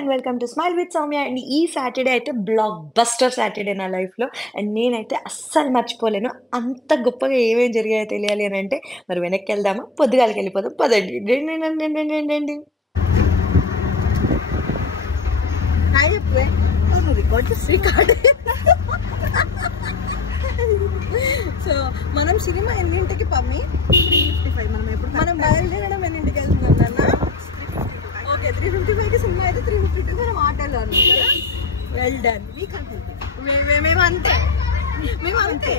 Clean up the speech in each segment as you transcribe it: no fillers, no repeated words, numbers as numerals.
And welcome to smile with Soumya. And ఈ Saturday అయితే block buster Saturday నా లైఫ్‌లో. అండ్ నేనైతే అస్సలు మర్చిపోలేను. అంత గొప్పగా ఏమేమి జరిగాయో తెలియాలి అని అంటే మరి వెనక్కెళ్దామా? పొద్దుగాలకెళ్ళిపోదాం పదండి. డెండెండెండెండెండెండెండి. హాయ్ చెప్పే. నువ్వు రికార్డ్ చేసి రికార్డ్. సో మనం సినిమా ఎన్నింటికి పమ్మి 3:55 మనం బయలుదేరడం ఎన్నింటికి వెళ్తున్నాం అన్న. ఓకే 3:55కి సినిమా అయితే 3:52 మనం ఆటోలో అనమాట. Well done. మేము అంతే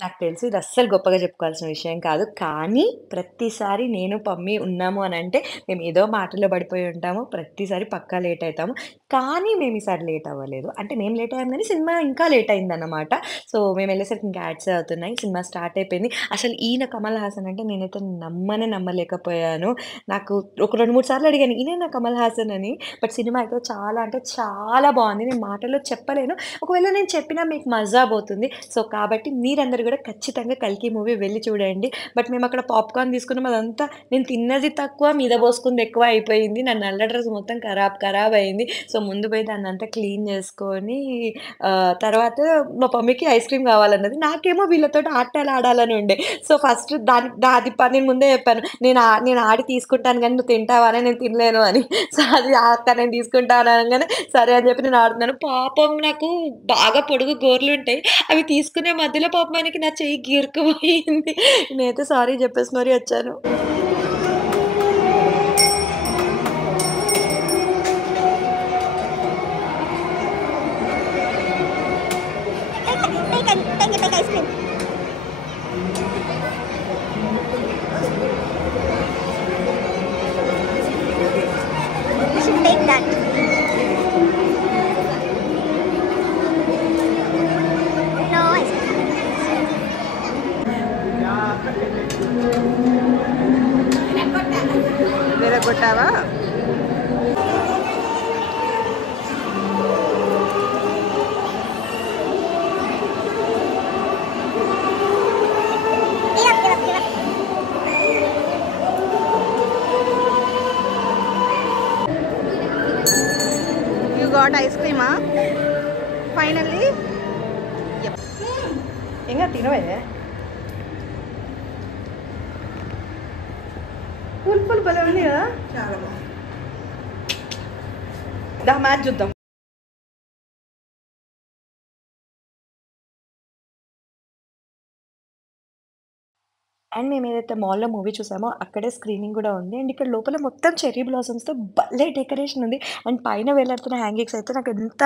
నాకు తెలుసు ఇది అస్సలు గొప్పగా చెప్పుకోవాల్సిన విషయం కాదు. కానీ ప్రతిసారి నేను, పమ్మి ఉన్నాము అనంటే మేము ఏదో మాటల్లో పడిపోయి ఉంటాము. ప్రతిసారి పక్కా లేట్ అయితాము. కానీ మేము ఈసారి లేట్ అవ్వలేదు. అంటే మేము లేట్ అయ్యాం గానీ సినిమా ఇంకా లేట్ అయిందన్నమాట. సో మేమెళ్ళేసరికి ఇంకా యాడ్సే అవుతున్నాయి. సినిమా స్టార్ట్ అయిపోయింది. అసలు ఈయన కమల్ హాసన్ అంటే నేనైతే నమ్మలేకపోయాను. నాకు ఒక 2, 3 సార్లు అడిగాను ఈయనేనా కమల్ హాసన్ అని. బట్ సినిమా అయితే చాలా అంటే చాలా బావుంది. నేను మాటల్లో చెప్పలేను. ఒకవేళ నేను చెప్పినా మీకు మజా పోతుంది. సో కాబట్టి మీరందరూ కూడా ఖచ్చితంగా 'కల్కి' మూవీ వెళ్లి చూడండి. బట్ మేమక్కడ పాప్‌కార్న్ తీసుకున్నాం. అదంతా నేను తిన్నది తక్కువ, మీద పోసుకుంది ఎక్కువ అయిపోయింది. నా నల్ల డ్రెస్ మొత్తం ఖరాబ్ అయింది. సో ముందు పోయి దాన్నంతా క్లీన్ చేసుకొని తర్వాత మా మమ్మీకి ఐస్ క్రీమ్ కావాలన్నది. నాకేమో వీళ్ళతోటి ఆటలు ఆడాలని ఉండే. సో ఫస్ట్ అది నేను ముందే చెప్పాను. నేను ఆడి తీసుకుంటాను గానీ నువ్వు తింటావా అని. నేను తినలేను అని. సో అది అక్క నేను తీసుకుంటాను అనంగానే సరే అని చెప్పి నేను ఆడుతున్నాను. పాపం నాకు బాగా పొడుగు గోర్లుంటాయి. అవి తీసుకునే మధ్యలో పాపం ఆయనకి నా చెయ్యి గీరుకుపోయింది. నేనైతే సారీ చెప్పేసి మరీ వచ్చాను. Take ice cream. You should take that. No ice cream. విరగొట్టావా? Give up. You got ice cream, huh? Finally? Yep. Enga tinove? Full భలే ఉంది కదా. చాలా బాగుంది. దా మ్యాచ్ చూద్దాం. అండ్ మేమేదైతే మాల్‌లో మూవీ చూసామో అక్కడే స్క్రీనింగ్ గూడా ఉంది. అండ్ ఇక్కడ లోపల మొత్తం చెర్రీ బ్లాసమ్స్‌తో భలే డెకరేషన్ ఉంది. అండ్ పైన వేలాడుతున్న హ్యాంగింగ్స్ అయితే నాకు ఎంత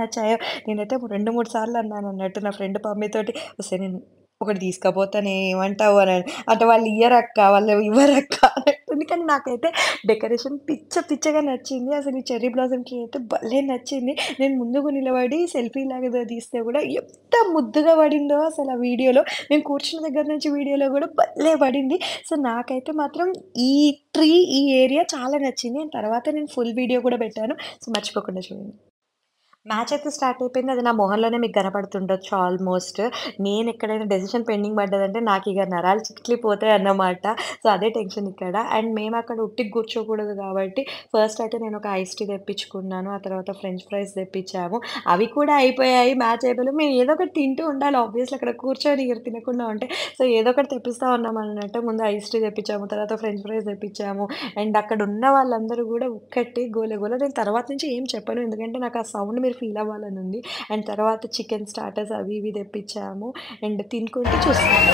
నచ్చాయో. నేనైతే 2, 3 సార్లు అన్నానన్నట్టు నా ఫ్రెండ్ పమ్మితోటి ఒసేయ్ నేను ఒకటి తీసుకపోతానే ఏమంటావు అని. అంటే వాళ్ళు ఇయ్యరక్క, వాళ్ళు ఇవ్వరక్క అన్నట్టుంది. కానీ నాకైతే డెకరేషన్ పిచ్చగా నచ్చింది. అసలు ఈ చెర్రీ బ్లాసమ్ ట్రీ అయితే భలే నచ్చింది. నేను ముందుకు నిలబడి సెల్ఫీలాగా తీస్తే గూడా ఎంత ముద్దుగా పడిందో అసలు ఆ వీడియోలో. మేము కూర్చున్న దగ్గర నుంచి వీడియోలో గూడా భలే పడింది. సో నాకైతే మాత్రం ఈ ట్రీ, ఈ ఏరియా చాలా నచ్చింది. అండ్ తర్వాత నేను ఫుల్ వీడియో కూడా పెట్టాను. సో మర్చిపోకుండా చూడండి. మ్యాచ్ అయితే స్టార్ట్ అయిపోయింది. అది నా మొహంలోనే మీకు కనపడుతుండొచ్చు ఆల్మోస్ట్. నేనెక్కడైనా డెసిషన్ పెండింగ్ పడ్డదంటే నాకిగ నరాలు చిట్లిపోతాయన్నమాట. సో, అదే టెన్షన్ ఇక్కడ. అండ్ మేమక్కడ ఉట్టిగ కూర్చోకూడదు కాబట్టి ఫస్ట్ అయితే నేనొక ఐస్ టీ తెప్పించుకున్నాను. ఆ తర్వాత ఫ్రెంచ్ ఫ్రైస్ తెప్పించాము. అవి కూడా అయిపోయాయి. మ్యాచ్ అయిపోయాక మేము ఏదో ఒకటి తింటూ ఉండాలి ఆబ్వియస్లీ అక్కడ కూర్చొని ఇగ తినకుండా ఉంటే. సో, ఏదో ఒకటి తెప్పిస్తా ఉన్నామన్నట్టు ముందు ఐస్ టీ తెప్పించాము. తర్వాత ఫ్రెంచ్ ఫ్రైస్ తెప్పించాము. అండ్ అక్కడున్న వాళ్ళందరూ గూడా ఒక్కటే గోల. నేను తర్వాత నుంచి ఏం చెప్పను. ఎందుకంటే నాకు ఆ సౌండ్ మీరు ఫీల్ అవ్వాలని ఉంది. అండ్ తర్వాత చికెన్ స్టార్టర్స్ అవి ఇవి తెప్పించాము. అండ్ తినుకుంటూ చూస్తున్నాము.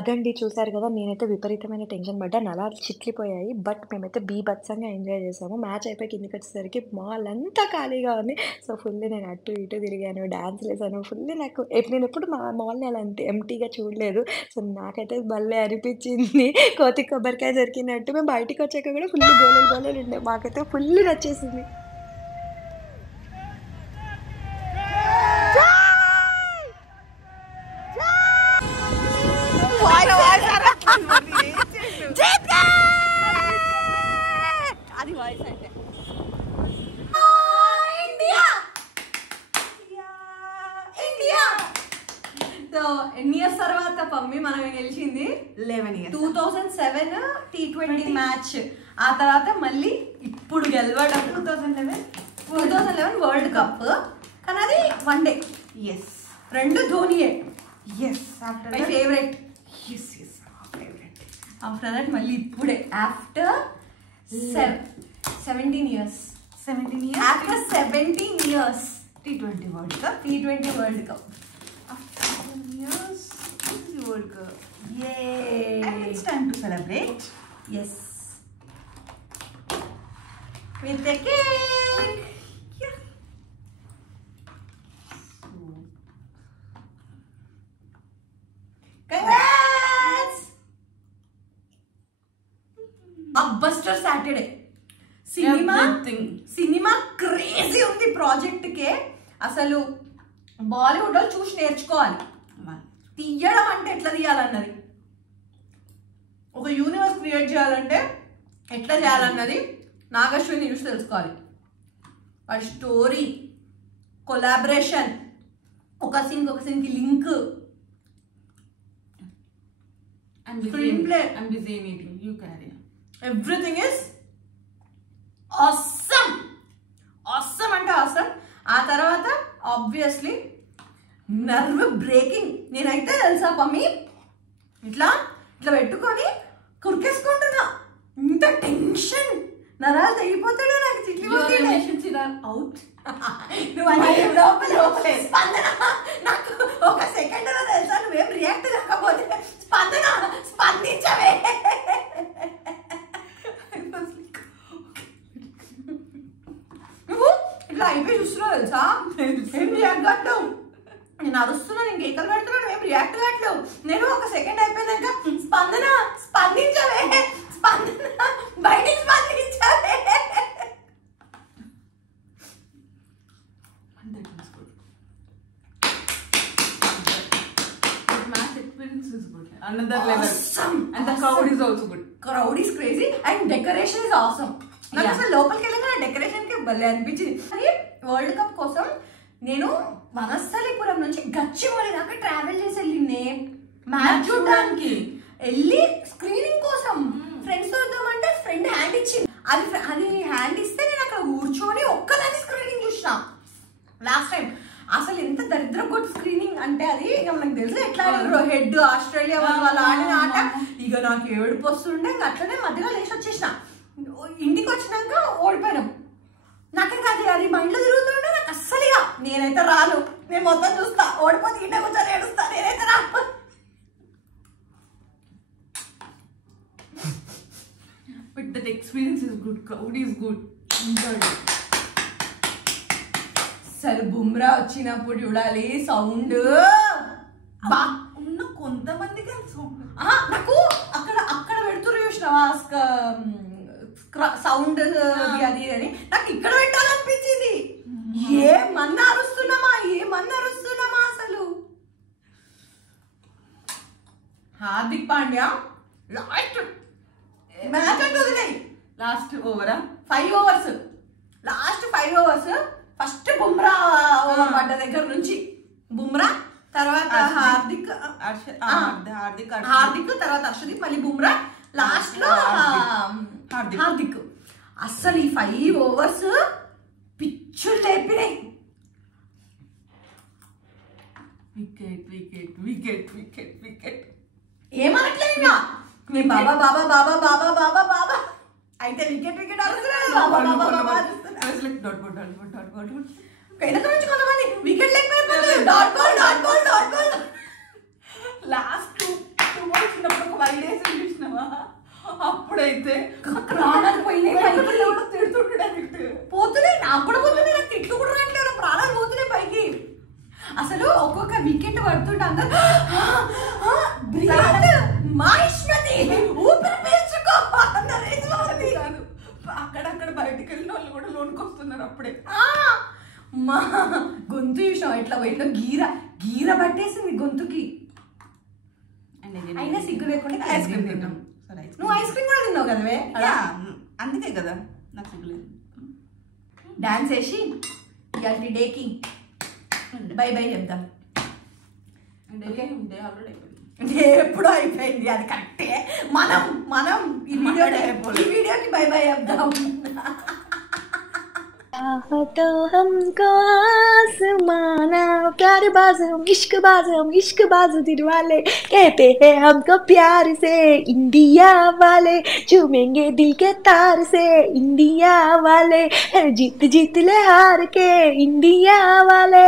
అదండి చూసారు కదా! నేనైతే విపరీతమైన టెన్షన్ పడ్డా. నరాలు చిట్లిపోయాయి. బట్ మేమైతే బీభత్సంగా ఎంజాయ్ చేసాము. మ్యాచ్ అయిపోయి కిందకొచ్చేసరికి మాల్ అంతా ఖాళీగా ఉంది. సో, ఫుల్ నేను అటు ఇటు తిరిగాను, డాన్స్‌లేసాను. ఫుల్ నాకు నేనెప్పుడు మాల్‌ని అలా ఎంప్టీగా చూడలేదు. సో, నాకైతే భలే అనిపించింది. కోతి కొబ్బరికాయ దొరికినట్టు. మేము బయటికొచ్చాక కూడా ఫుల్ గోలలు గోలలు ఉండే. మాకైతే ఫుల్ నచ్చేసింది. అది వాయిస్ అంటే సో ఎన్ని ఇయర్స్ తర్వాత పమ్మి మనం గెలిచింది 11 years 2007 T20 మ్యాచ్. ఆ తర్వాత మళ్ళీ ఇప్పుడు గెలవడం 2011 వరల్డ్ కప్. కానీ అది వన్ డే. yes రెండు ధోనియే. yes after my that favourite. yes favorite after that మళ్ళీ ఇప్పుడే after 17 years 17 years after 17 years T20 World Cup T20 world cup. after 17 years this is the World Cup Yay! and it's time to celebrate. Yes. With the cake. Yeah. So Congrats! Blockbuster Saturday. Everything. Cinema crazy ఉంది project కే. అసలు బాలీవుడ్ లో చూసి నేర్చుకోవాలి. తీయడం అంటే ఎట్లా తీయాలన్నది, ఒక universe create చేయాలంటే ఎట్లా చేయాలన్నది నాగశ్విని చూసి తెలుసుకోవాలి. వాడి స్టోరీ, కొలాబరేషన్, ఒక సీన్కి link, Screenplay. I'm busy meeting. You carry on. Everything is awesome. Awesome అంటే ఆసమ్. ఆ తర్వాత ఆబ్వియస్లీ నర్వ్ బ్రేకింగ్. నేనైతే తెలుసా పమ్మి ఇట్లా ఇట్లా పెట్టుకొని కురికేసుకుంటున్నా. ఇంత టెన్షన్, నరాలు తెగిపోతాడే నాకు. చిట్లి Out. స్పందన నాకు ఒక సెకండ్ లో తెలుసా నువ్వేం రియాక్ట్ కాకపోతే స్పందన స్పందించవే. నువ్వు ఇట్లా అయిపోయి చూస్తున్నావు తెలుసా, ఏం రియాక్ట్ కావట్లేవు. నేను అరుస్తున్నా, నేను కేకలు పెడుతున్నా, నువ్వేం రియాక్ట్ కావట్లేవు. నేను ఒక సెకండ్ అయిపోయినాక స్పందన స్పందించవే, స్పందన బయటికి స్పందించవే. And that was good. That match experience is good. Another level. Awesome. And the crowd is also good. Crowd is crazy and decoration is awesome. నాకు అసలు లోపలికి వెళ్ళగానే డెకరేషన్ కి భలే అనిపించింది. అది వరల్డ్ కప్ కోసం నేను వనస్థలిపురం నుంచి గచ్చిబౌలి దాకా ట్రావెల్ చేసి వెళ్ళిండే మ్యాచ్ చూడడానికి. వెళ్ళి స్క్రీనింగ్ కోసం ఫ్రెండ్స్ తో వద్దామంటే ఫ్రెండ్ హ్యాండ్ ఇచ్చింది. అది హ్యాండ్ ఇస్తే నేను అక్కడ కూర్చొని ఒక్కదాన్ని స్క్రీనింగ్ చూసిన లాస్ట్ టైం. అసలు ఎంత దరిద్ర కొట్టు స్క్రీనింగ్ అంటే అది ఇక మనకు తెలుసు ఎట్లా హెడ్ ఆస్ట్రేలియా వాళ్ళు ఆడిన ఆట. ఇక నాకు ఏడుపు వస్తుండే, ఇంక అట్లనే మధ్యలో లేచి వచ్చేసిన. ఇంటికి వచ్చినాక ఓడిపోయినాం. నాకు ఇంకా అది మైండ్లో తిరుగుతుండే. నాకు అస్సలు ఇక నేనైతే రాను, నేను మొత్తం చూస్తా, ఓడిపోతే ఇంటే కూర్చొని ఏడుస్తా, నేనైతే రాను. But that experience is good. Crowd is good. Enjoyed it. అసలు బుమ్రా వచ్చినప్పుడు చూడాలి సౌండ్. ఉన్న కొంతమందికి నాకు అక్కడ అక్కడ పెడుతురు చూసినావా సౌండ్ అది అని, నాకు ఇక్కడ పెట్టాలనిపించింది. ఏమన్నా అరుస్తున్నామా అసలు. హార్దిక్ పాండ్యా లాస్ట్ మ్యాచ్ అంటే వదిలేయి, లాస్ట్ ఓవరా 5 overs, last 5 overs. First Bumrah over పడ్డ దగ్గర నుంచి బుమ్రా, తర్వాత హార్దిక్, తర్వాత హర్షదీప్, మళ్ళీ బుమ్రా, లాస్ట్ లో హార్దిక్. అస్సలు ఈ 5 overs పిచ్చులు లేపినాయి. Wicket wicket wicket wicket wicket ఏమనట్లేదు నేను బాబా బాబా బాబా బాబా బాబా బాబా అయితే వికెట్ వికెట్ అరుస్తున్నాడు. బాబా బాబా బాబా వెనక నుంచి కొంతమంది వికెట్ లేకపోతే dot ball dot ball dot ball. Last 2 balls ఊపిరి పీల్చుకో అన్న రేంజ్ లో ఉంది. కాదు, అక్కడక్కడ బయటికి వెళ్ళిన వాళ్ళు కూడా లోనికి వస్తున్నారు అప్పుడే. మా గొంతు చూసాం ఇట్లా పోయిందో గీర పట్టేసింది గొంతుకి. అయినా సిగ్గు లేకుండా ఐస్ క్రీమ్ తిన్నాం. నువ్వు ఐస్ క్రీమ్ కూడా తిన్నావు కదవే, అందుకే కదా నాకు సిగ్గులేదు. డాన్స్ వేసి ఇవాళ డేకి బై బై చెప్దాం. ఎప్పుడో అయిపోయింది, అది కరెక్టే. మనం ఈ వీడియోకి బై బై చెప్దాం. तो हमको आसमाना प्यार बाज़म इश्क बाज़ दिल वाले कहते हैं हमको प्यार से इंडिया वाले चूमेंगे दिल के तार से इंडिया वाले जीत ले हार के इंडिया वाले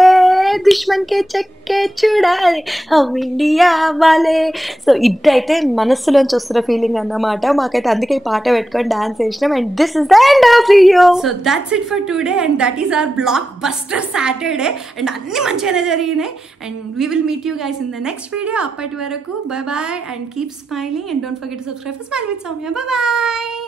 दुश्मन के चक्के छुड़ाए हम ఇండియా వాలే. సో ఇదైతే మనస్సులోంచి వస్తున్న ఫీలింగ్ అన్నమాట. మాకైతే అందుకే ఈ పాట పెట్టుకొని డాన్స్ చేసినాం. And this is the end of video. So that's it for today and that is our blockbuster Saturday. And అన్ని మంచిగానే జరిగినాయి. And we will meet you guys in the next video. అప్పటి వరకు bye bye and keep smiling and don't forget to subscribe for smile with Soumya. Bye bye.